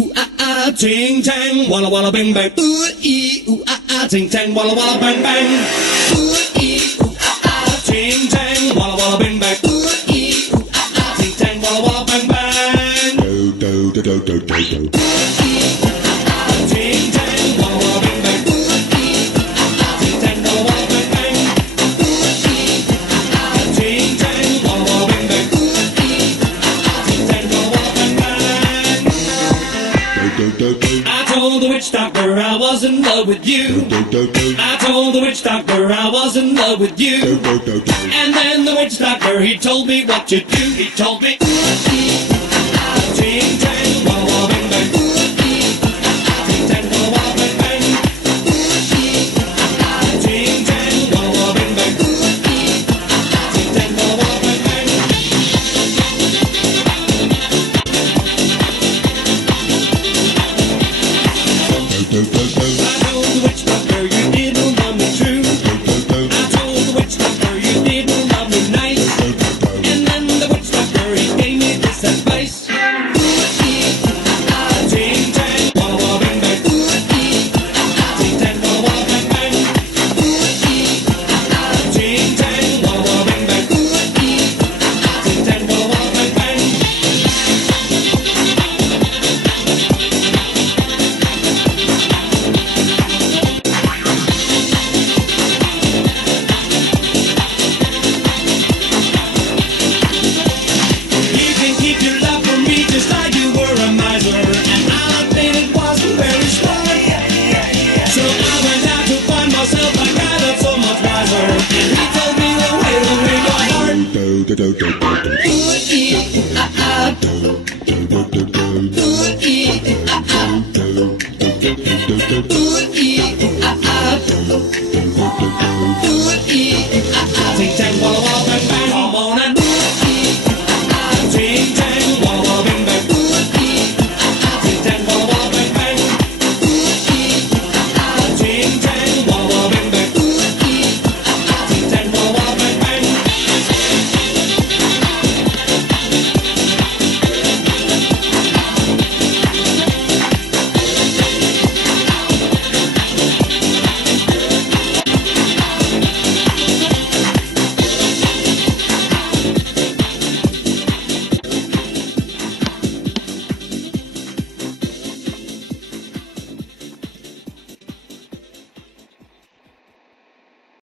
ooh ah ah, ting tang, walla walla bang bang. Ooh ee ooh ah ah, ting tang, walla walla bang bang. Ooh ee ooh ah ah, ting tang, walla walla bang bang. Ooh ee ooh ah ah, ting tang, walla walla bang bang. Do do do do do do do. I told the witch doctor I was in love with you. I told the witch doctor I was in love with you. And then the witch doctor, he told me what to do. He told me, ting tang, walla walla bang bang. Ting tang, walla walla bang bang. Ting tang, walla walla bang bang. Ting tang, walla walla bang bang. I told the witch doctor you didn't love me true. I told the witch doctor you didn't love me nice. And then the witch doctor, he gave me this advice. Ting tang, walla walla bang bang. Ting tang, walla walla bang bang. Ting tang, walla walla bang bang. Ting tang, walla walla bang bang. You can keep your love for me just like you were a miser, and I'll admit it wasn't very strong. So I went out to find myself, I got up so much wiser, and he told me the way to win your heart. Do do do do.